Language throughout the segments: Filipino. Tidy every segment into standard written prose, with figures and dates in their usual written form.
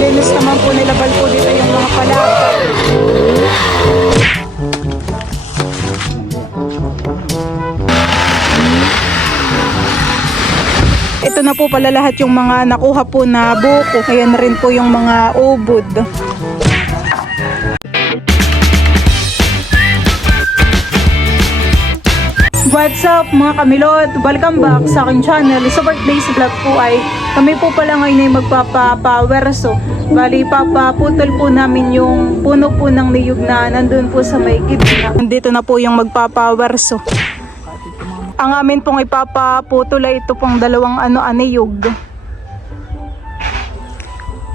Linis naman po nilabal po dito yung mga palaka. Ito na po pala lahat yung mga nakuha po na buko. Ayan rin po yung mga ubod. What's up mga kamilot? Welcome back sa aking channel. Sa birthday vlog po ay kami po pala ngayon ay magpapawerso. Bali papaputol po namin yung puno po ng niyog na nandun po sa may gitna. Nandito na po yung magpapawerso. Ang amin pong ipapaputol ay ito pong dalawang niyog.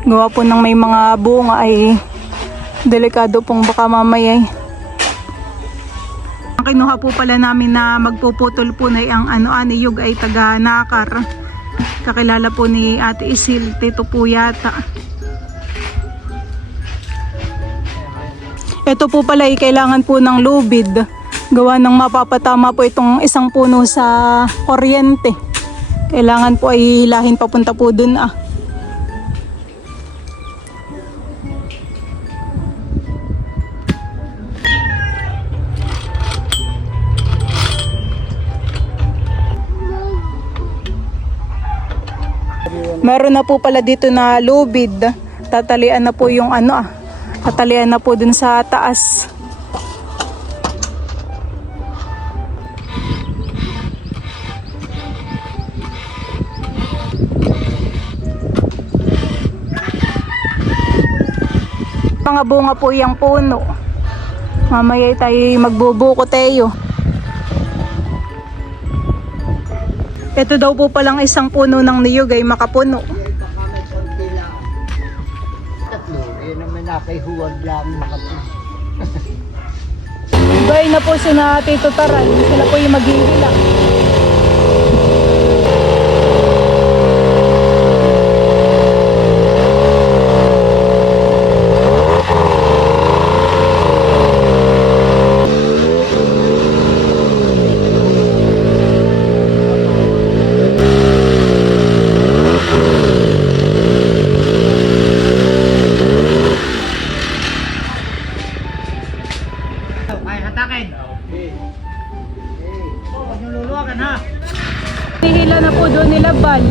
Gawa po ng may mga bunga ay delikado pong baka mamaya Ang kinuha po pala namin na magpuputol po na ang niyog ay taga Nakar. Kakilala po ni Ate Isil, tito po yata. Ito po pala ay kailangan po ng lubid. Gawa ng mapapatama po itong isang puno sa kuryente. Kailangan po ay hilahin papunta po dun Meron na po pala dito na lubid. Tatalian na po yung tatalian na po dun sa taas. Mga bunga po yung puno. Mamaya tayo magbubuko tayo. Ito daw po palang isang puno ng niyog ay makapuno. Tatlo, yun naman nakaihuwag lang makapuno. Gaya na po sina Tito Taran. Sila po yung maghihila. Hihila na po doon nila bal.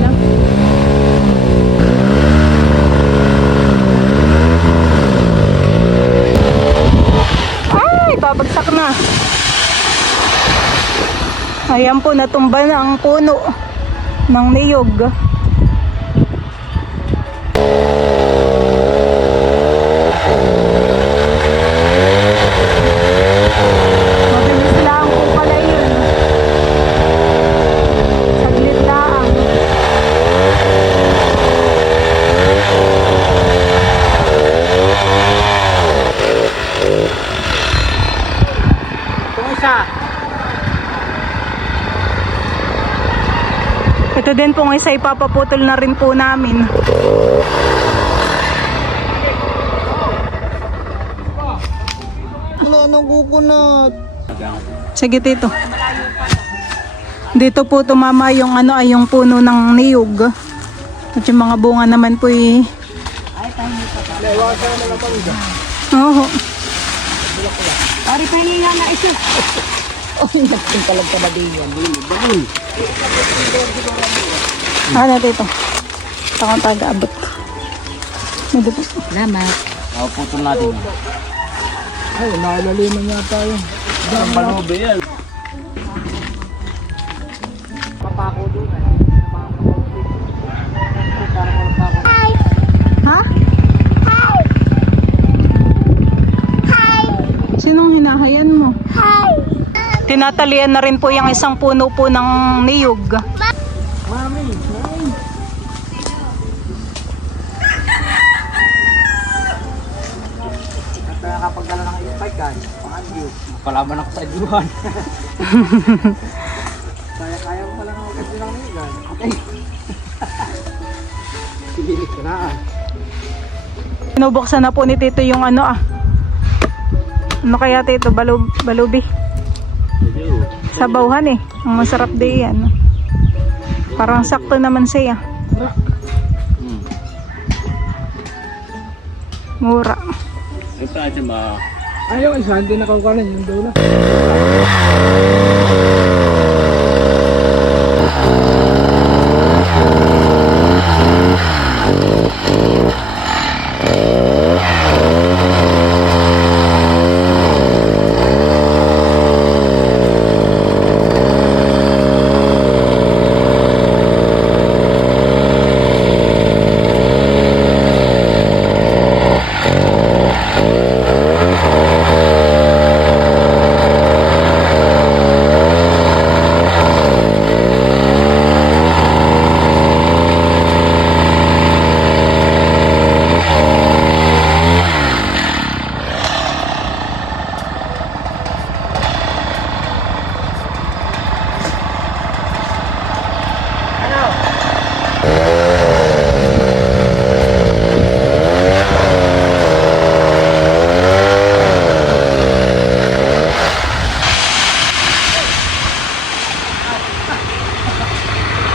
Ay, babagsak na. Ayan po, natumba na ang puno ng niyog. Mabilis lang po pala yun. Saglit lang. Itong isa. Ito din pong isa ipapaputol na rin po namin. Wala nang kukunat. Sige tito. Dito po tumama yung ay yung puno ng niyog. At yung mga bunga naman po Oo. Pari pa hininga na isa. Oh, yung talag ka ba din yan? Bakul. Ano dito? Takang taga-abot. Salamat. Putol natin. Ay, naalaliman yata yun. Ang malubi yan. Papako doon. Ha? Sinong hinahayan mo? Tinatalian na rin po yung isang puno po ng niyog. Mami, mami. At kapag gala ng spike guys, pang-andiyo. Palaban ako sa idluhan. Kaya mo pala ng kasi ng niyog. Okay. Sige, na. Pinubuksan na po ni Tito yung ano kaya Tito? Balubi. Sabawhan Ang masarap din yan. Parang sakto naman siya. Mura. Yung presyo ba? Ayaw, isa, hindi nakakawalan yung dola.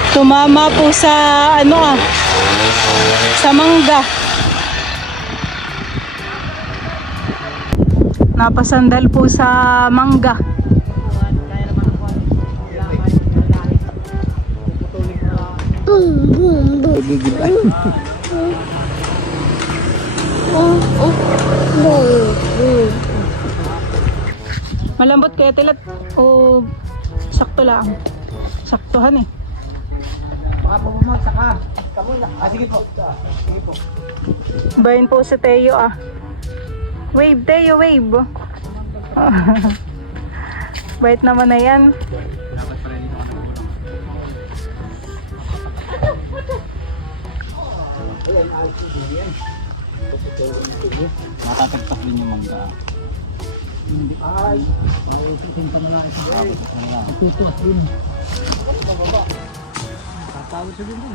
Tumama po sa sa mangga. Napasandal po sa mangga. Malambot kaya tilat o sakto lang. Saktuhan eh. Baka po bumagsak ka. Kamu na. Sige po. Sige po. Bayan po sa Teo Wave, Teo, wave. Bait naman na yan. Matatagtak din yung mangga. Ay, itutin ko na lang ito. Itutuot din. Tatawid sa din din.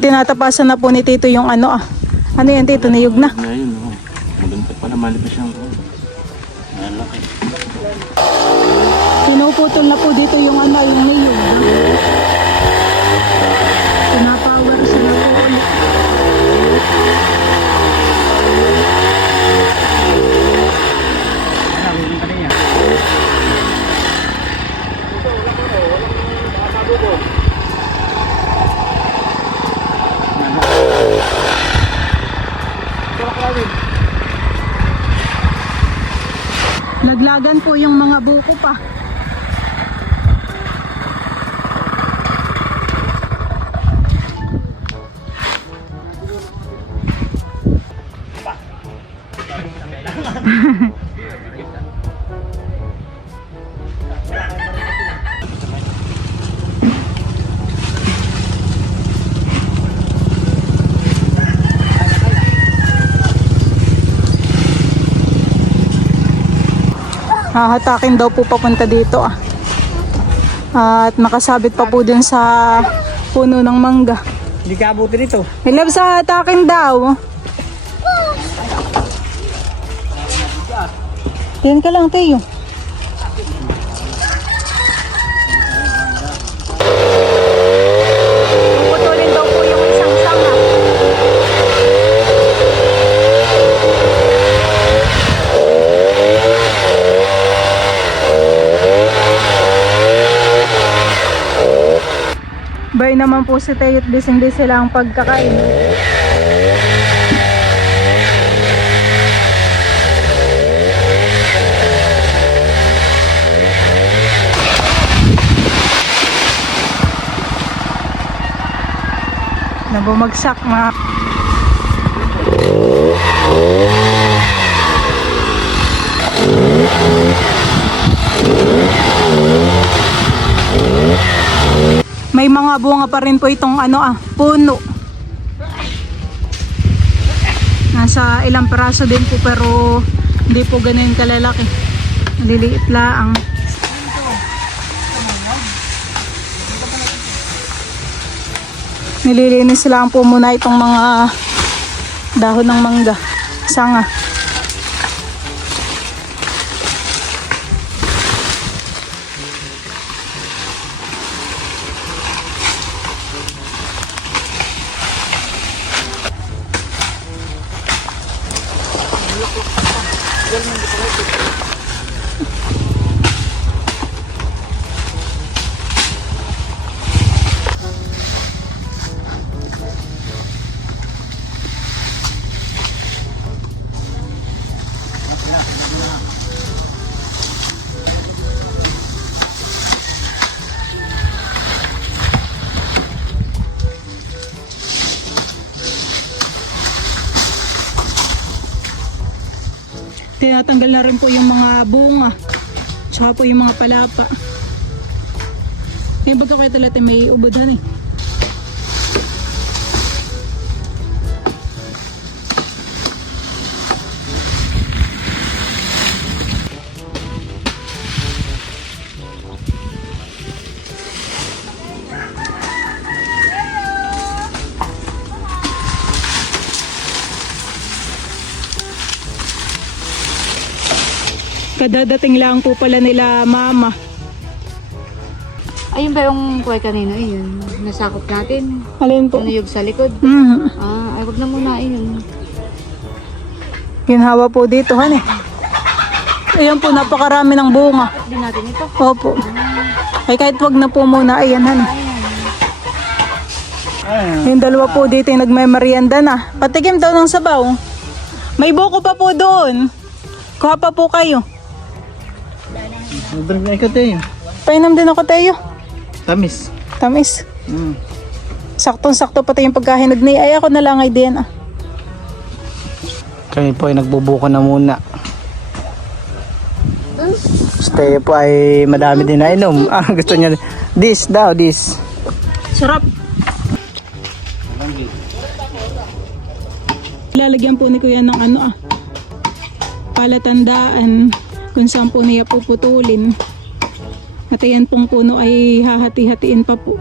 Tinatapasan na po ni Tito yung ano yan Tito, niyog na. Na yun, oh. Maganda pala, malipis yung malaki. Pinuputol na po dito yung yung niyog. Pinapower sila po ulit. Laglagan po yung mga buko pa. Hahatakin daw po papunta dito At nakasabit pa po dun sa puno ng mangga. Hindi ka abuti dito. Hilab sa hatakin daw. Yan ka lang, Teo. Puputulin daw po yung isang sanga. Bay naman po si Teo at bising-bising sila ang pagkakain. Na bumagsak mga May mga bunga pa rin po itong puno. Nasa ilang peraso din po pero hindi po ganun kalalaki. Maliliit lang. Nililinis lang po muna itong mga dahon ng mangga. Sanga. Tinatanggal na rin po yung mga bunga. Tsaka po yung mga palapa. May baga kayo talaga may ubodhan eh. Kadadating lang po pala nila mama. Ayun ba yung kuhay kanina? Ayun. Nasakop natin. Alin po? Nuyog sa likod. Ay wag na muna yun. Ginhawa po dito, han eh. Ayan po, napakarami ng bunga. Di natin ito. Opo. Ay kahit wag na po muna, ayan han. Yung dalawa po dito yung nagmemerienda na. Patikim daw ng sabaw. May buko pa po doon. Kuha pa po kayo. Sobrang na ikaw tayo. Painom din ako tayo. Tamis. Tamis. Mm. Saktong-sakto pati yung pagkahinog ni ay ako na lang ay din Kami po ay nagbubuko na muna. Stay po ay madami din na inom. Gusto niya. This daw, this. Sarap. Lalagyan po ni Kuya ng palatandaan kung saan po niya puputulin. At ayan pong puno ay hahati-hatiin pa po.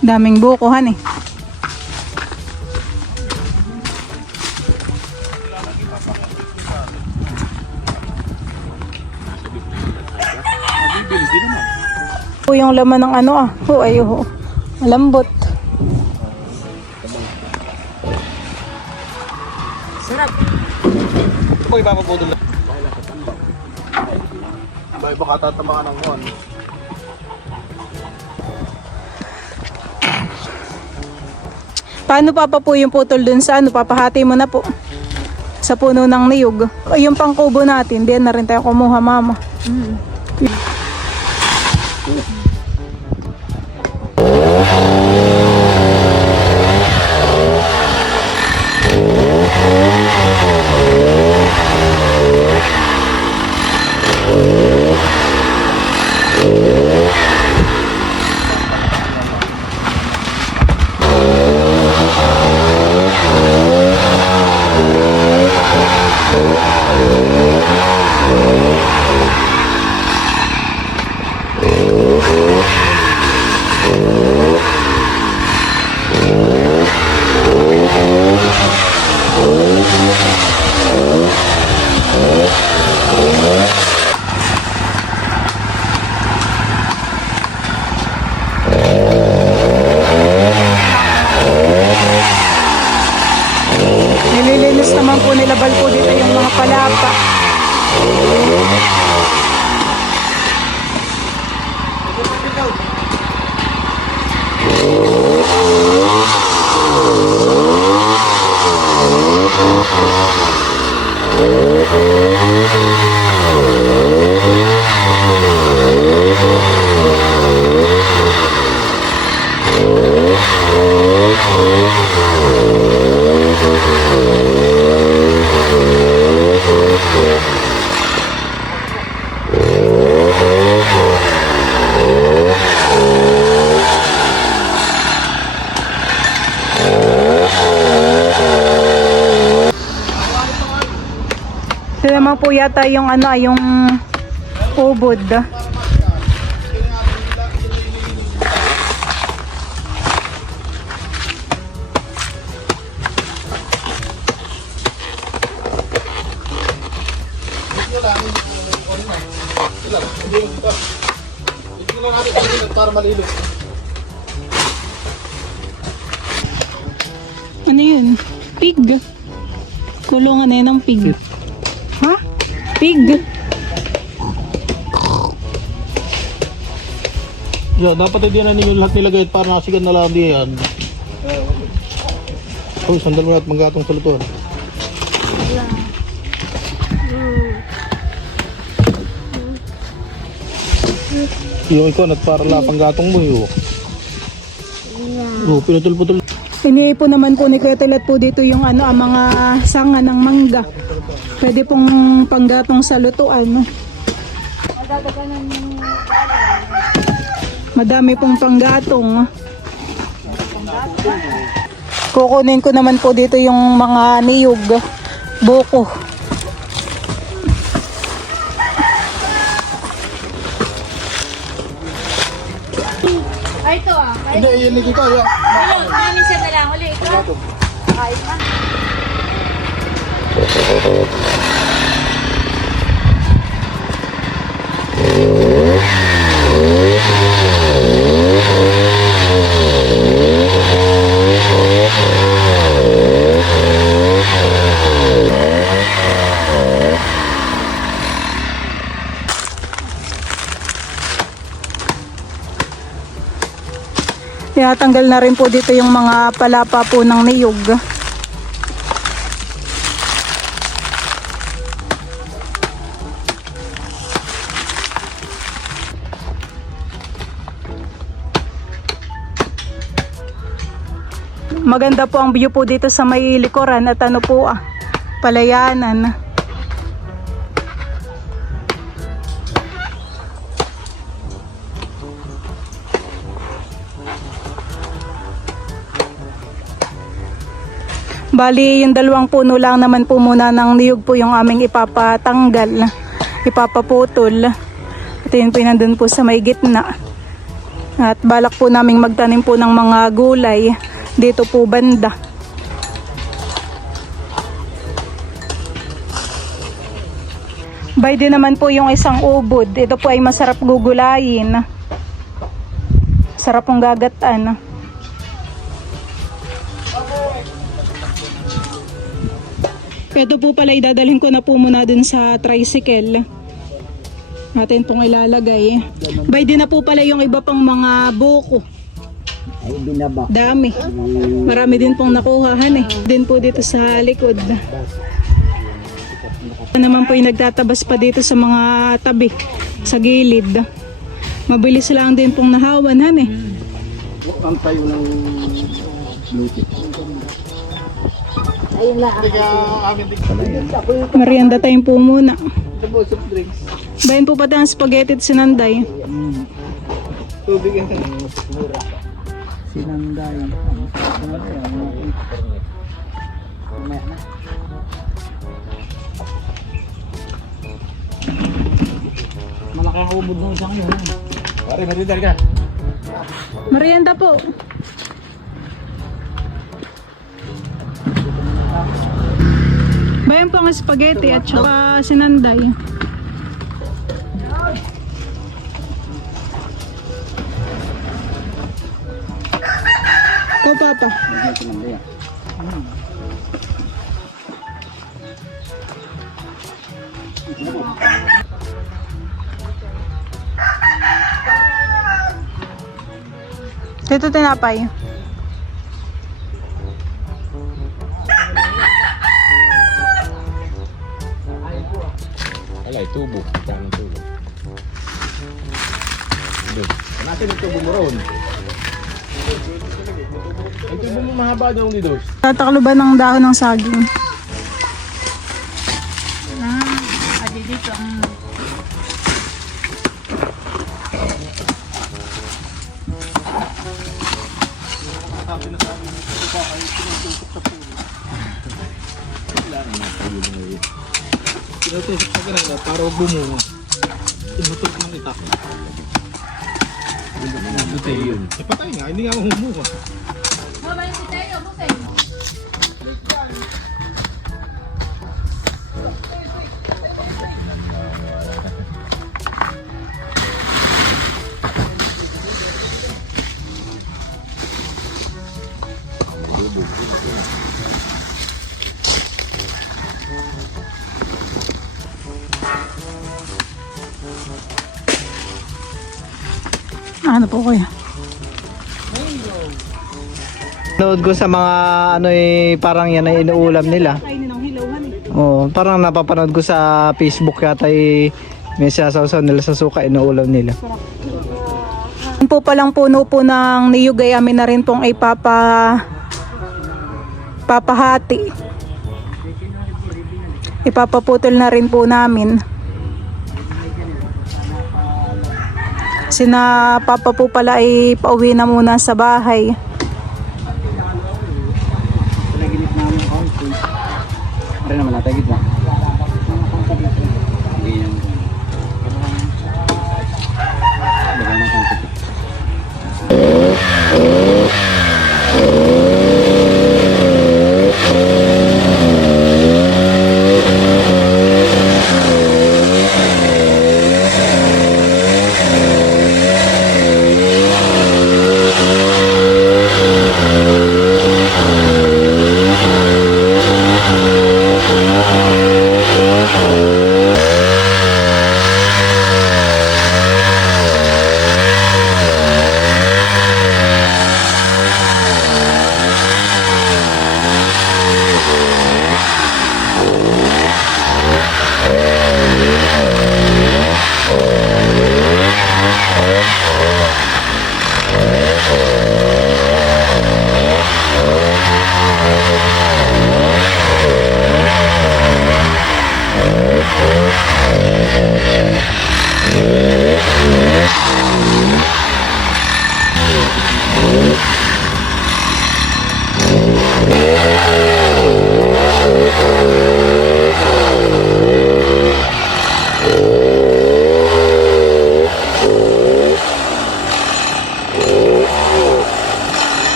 Daming bukuhan eh. Po yung laman ng malambot. Sarap. Ito po ipapapudol lang. Baka tatamaan ng one. Paano pa po yung putol dun sa papahati mo na po sa puno ng niyog. Ay, yung pangkubo natin, diyan na rin tayo kumuha, mama. Nililinis naman po nila po dito yung mga palapa. naman po yata yung ano, yung ubod. Ano yun? Pig. Kulungan na yun ng pig. Ha? Pig. Yeah, dapat hindi na ninyo lahat nilagay para nasigan na lang diyan. Oh, sandal mo at manggatong sa lutuan. Yung ikaw nagparala panggatong mo yun. Oh, pinutol-putol. Iniipon naman po ni Kuya Telat po dito yung ano, ang mga sanga ng mangga. Pwede pong panggatong sa lutuan. No? Madami pong panggatong. Kukunin ko naman po dito yung mga niyog, buko. Ay, ito ah. Hindi, iyan ko tayo. Ayun, namin siya na lang. Uli, ito. Kahit man. Tanggal na rin po dito yung mga palapa po ng niyog. Maganda po ang view po dito sa may likuran at ano po palayanan. Bali, yung dalawang puno lang naman po muna ng niyog po yung aming ipapatanggal, ipapaputol. Ito yun po nandun po sa may gitna. At balak po naming magtanim po ng mga gulay dito po banda. Bay din naman po yung isang ubod. Ito po ay masarap gugulayin. Sarap pong gagataan. Ito po pala idadalhin ko na po muna dun sa tricycle. Natin pong ilalagay. Bay din na po pala yung iba pang mga buko. Ay, binaba. Dami. Marami din pong nakuhahan Din po dito sa likod. Naman po yung nagtatabas pa dito sa mga tabi, sa gilid. Mabilis lang din pong nahawan Ang tayo ng lutik. Ayun lang. Merienda time po muna. Ito po, soft drinks. Bayan po pati ang spaghetti at sinanday. Tubig yan. Sinanday. Malaki ang ubod ng isang yun. Pare, maridal ka. Merienda po. Bayan po ang spaghetti at saka sinanday. Ko papa. Dito tinapay. Alay, tubo. Daming tubo. Natin yung tubo mo ron. Ang tubo mo mahaba daw dito. Tataklo ba ng dahon ng saging? Adi dito ang... Tinutusok sa granada para huwag bumunga. Inutok ng itak. Ito yun. Eh patay nga, hindi nga humunga. Ano po kuya? Nood ko sa mga ano parang yan ay inuulam nila. Kainin ng hilawan eh. Oh, parang napapanood ko sa Facebook yata may sasawsaw nila sa suka inuulam nila. Yan po palang puno po ng niyog ay amin na rin pong ay papahati. Ipapaputol na rin po namin. Sina papa po pala ay pauwi na muna sa bahay. Pinaginip namin konti. Pero naman natin gitna. Hindi yan. Baga na konti.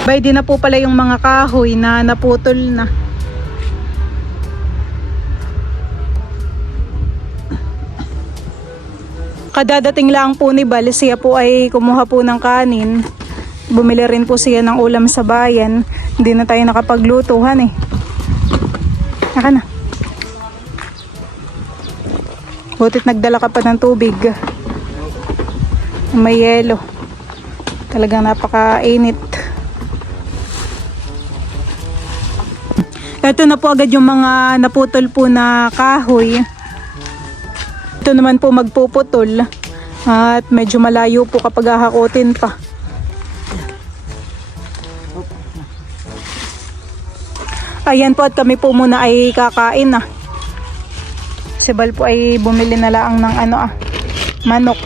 Bay din na po pala yung mga kahoy na naputol na. Kadadating lang po ni Bal, siya po ay kumuha po ng kanin. Bumili rin po siya ng ulam sa bayan. Hindi na tayo nakapaglutuhan eh. Naka na. Butit nagdala ka pa ng tubig. May yelo. Talagang napakainit. Ito na po agad yung mga naputol po na kahoy. Ito naman po magpuputol. At medyo malayo po kapag hahakutin pa. Ayan po at kami po muna ay kakain na. Si Bal po ay bumili na lang ng manok.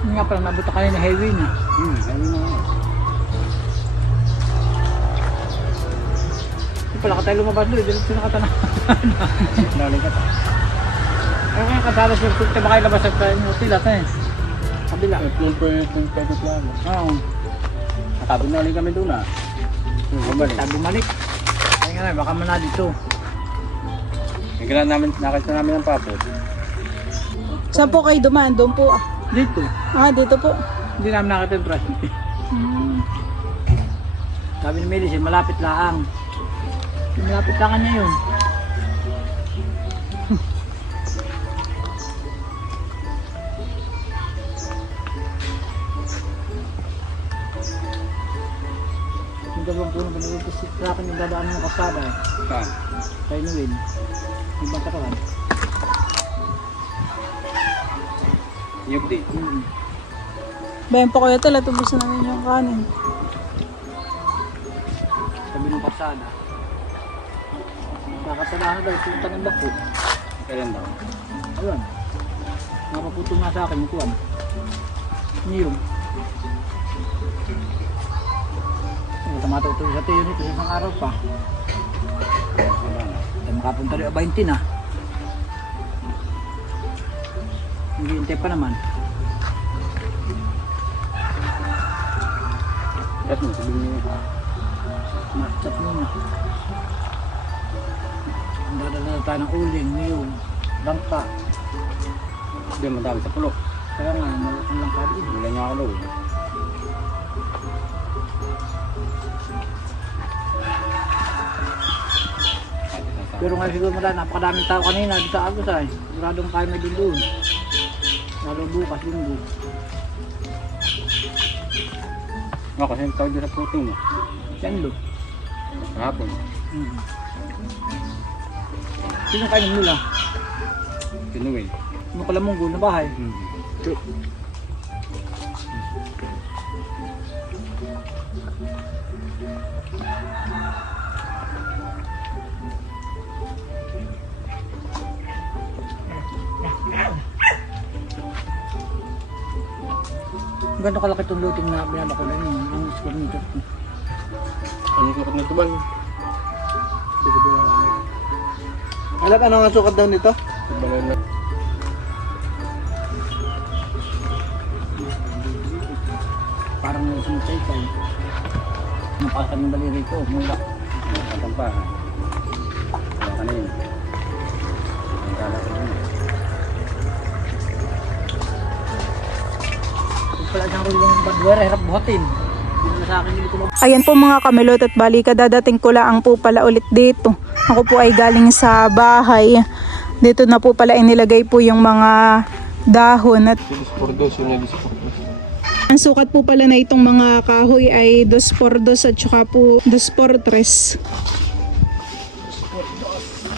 Hindi nga pala nabuta kayo na highway na. Highway na. Hindi pala ka tayo lumabas doon. Hindi lang nakatanaw. Naling ka pa. Ay kaya kasala sir, kung tayo kayo labas sa inyo, tilat eh. Kabila. Yung pwede lang. Oo. Nakabi na ulit kami doon ah. Bumalik. Ay nga na, baka man na dito. Nakita namin ng papo. Saan po kayo dumaan? Doon po ah. Dito. Dito po. Hindi namin nakita yung brush. Sabi ni Melis, malapit lang. Malapit lang kanya yun. Yung dalawang puno ba nilagay sa akin yung dadaan ng kasada eh. Saan? Kay Nuwin. Yung bang katawan. Yung di. Bayan po kayo tala, tubusan namin yung kanin. Sabi ng kasada. Kakasalahan daw, punta ng bako. Kailan daw? Ayun. Nakaputol nga sa akin yung kuwan. Niyong. Tumatutulog sa tayo nito sa isang araw pa. Ay makapunta rin 20 na. Hintay pa naman. At mo, sabihin niyo. Matchat muna. Dadala na tayo ng uling, niyong, langka. Hindi, madami sa pulo. Kaya nga, malakang langka din. Wala niya ako daw. Pero nga siguro napakadaming tao kanina dito sa Agos ay. Siguradong kaya may doon. Lalo bukas linggo. Nga, kasi yung tawag doon sa puting mo. Sendo. Kahapon. Sino kainin nila? Pinuwin. Ano pala munggo na bahay? Ganito kalaki itong luting na binabakulan yun. Ang score nito. Ano yung sukat nito ba? Alam, ano ang sukat daw nito? Parang sumatay-tay. Napasan ng daliri ko. Mula. Matang pa. Wala ka na yun. Ang kala ko yun. Kung pala siyang rulong badwera, hirap buhatin. Hindi na sa akin dito mag... Ayan po mga kamilot at bali kadadating ko lang po pala ulit dito. Ako po ay galing sa bahay. Dito na po pala inilagay po yung mga dahon at ang sukat po pala na itong mga kahoy ay 2x2 at saka po 2x3.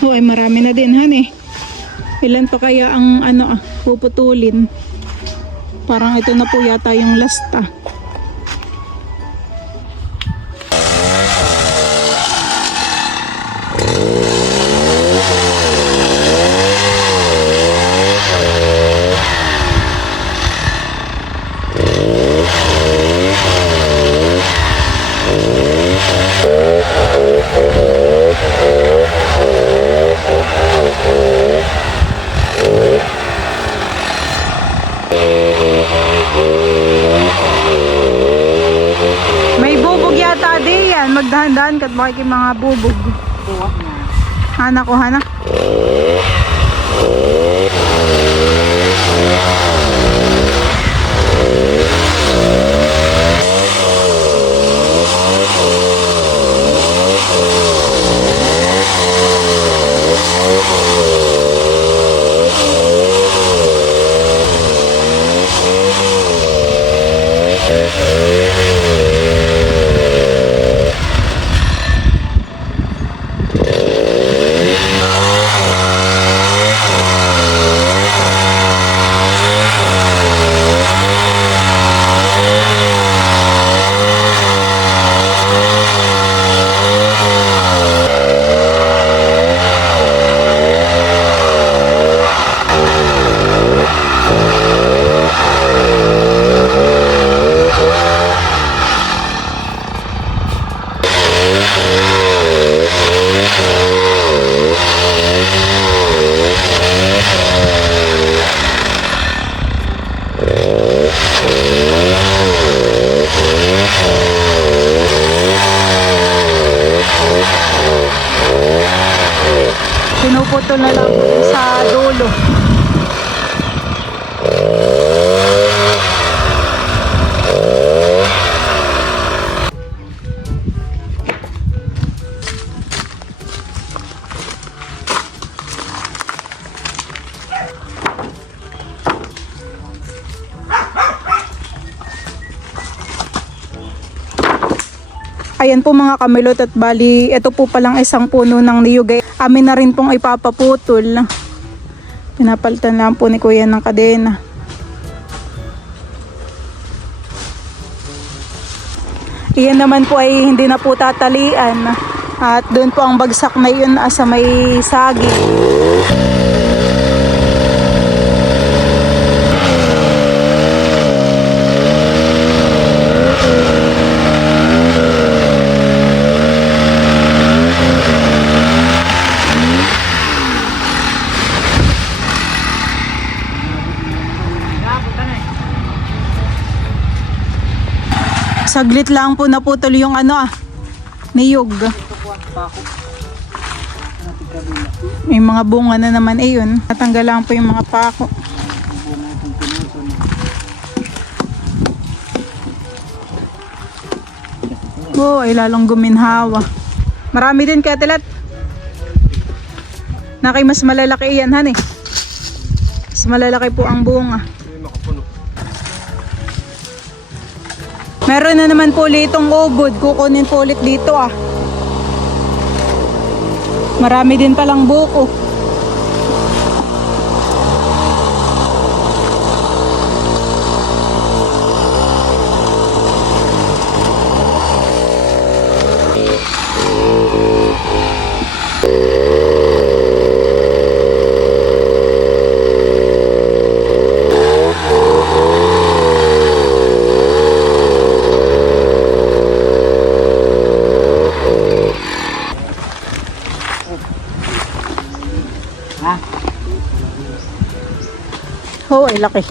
Oh, ay marami na din han eh. Ilan pa kaya ang puputulin? Parang ito na po yata yung last ah. May bubog yata di yan. Magdahan-dahan kat makikip mga bubog. Buhat na. Hana ko, hana. Ayan po mga kamilot at bali, ito po palang isang puno ng niyog. Amin na rin pong ipapaputol. Pinapalitan lang po ni kuya ng kadena. Iyan naman po ay hindi na po tatalian. At doon po ang bagsak na yun sa may saging. Saglit lang po naputol yung niyog. May mga bunga na naman yun. Natanggal lang po yung mga pako. Ay lalong guminhawa. Marami din kaya tilat. Nakay mas malalaki yan han eh. Mas malalaki po ang bunga. Meron na naman po ulit itong ubod. Kukunin po ulit dito Marami din palang buko. Ay laki.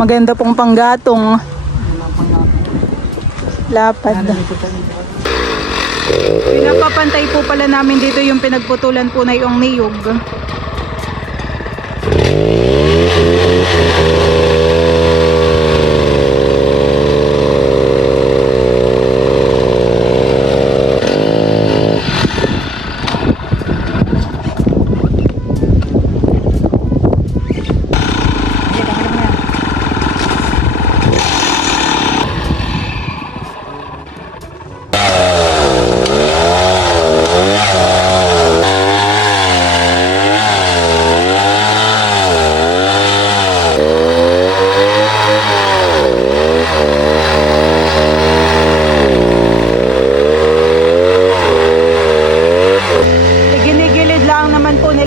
Maganda pong panggatong. Lapad. Pinapapantay po pala namin dito yung pinagputulan po na yung niyog.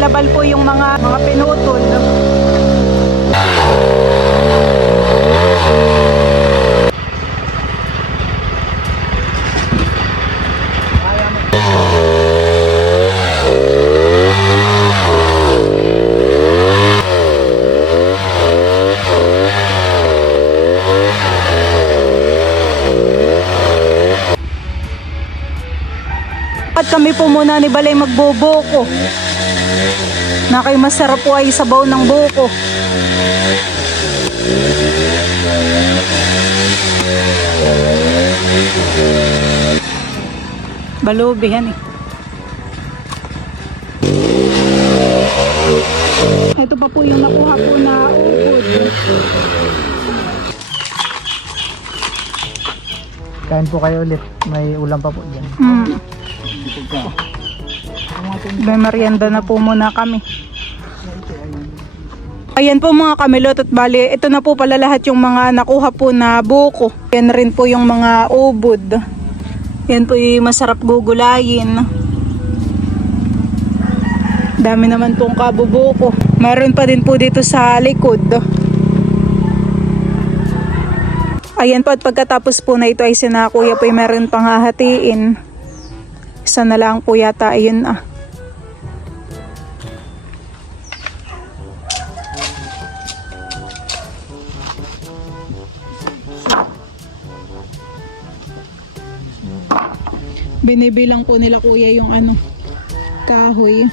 Nilabal po yung mga pinutol. At kami po muna ni Balay magboboko. Nakay masarap po ay sabaw ng buko. Balubihan eh. Ito pa po yung nakuha po na ubod. Kain po kayo ulit. May ulam pa po dyan. May merienda na po muna kami. Ayan po mga kamilot at bali, ito na po pala lahat yung mga nakuha po na buko. Yan rin po yung mga ubod. Yan po yung masarap gugulayin. Dami naman pong kabubuko. Meron pa din po dito sa likod. Ayan po at pagkatapos po na ito ay sina kuya po ay meron pang hahatiin. Isa na lang po yata ayun Binibilang po nila kuya yung kahoy.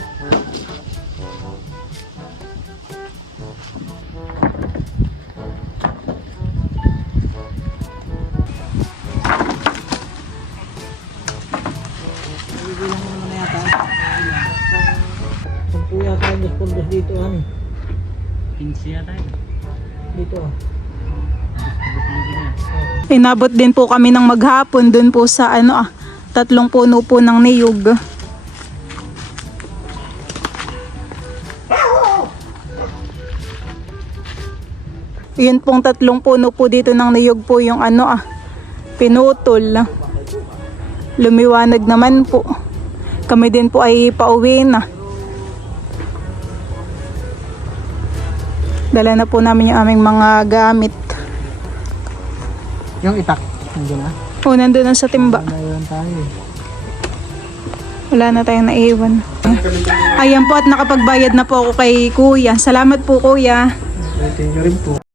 Kuya tayo, dos por dos dito. 15 yata yun. Dito Inabot din po kami ng maghapon dun po sa 3 puno po ng niyog. Yun pong 3 puno po dito ng niyog po yung pinutol. Lumiwanag naman po. Kami din po ay pauwi na. Dala na po namin yung aming mga gamit. Yung itak, nandiyan na. O, nandun na sa timba. Naiwan tayo. Wala na tayong naiwan. Ayan po at nakapagbayad na po ako kay kuya. Salamat po kuya. Thank you rin po.